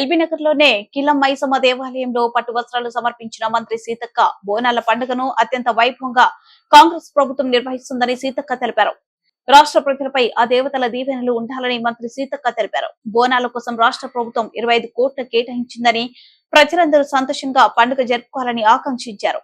LB Nagar లోనే కిలం మైసమ్మ దేవాలయంలో పట్టు వస్త్రాలు సమర్పించిన మంత్రి సీతక్క బోనాల పండుగను అత్యంత వైభవంగా కాంగ్రెస్ ప్రభుత్వం నిర్వహిస్తుందని సీతక్క తెలిపారు. రాష్ట్ర ప్రజలపై ఆ దేవతల దీవెనలు ఉండాలని మంత్రి సీతక్క తెలిపారు. బోనాల కోసం రాష్ట్ర ప్రభుత్వం 25 కోట్లు కేటాయించిందని ప్రజలందరూ సంతోషంగా పండుగ జరుపుకోవాలని ఆకాంక్షించారు.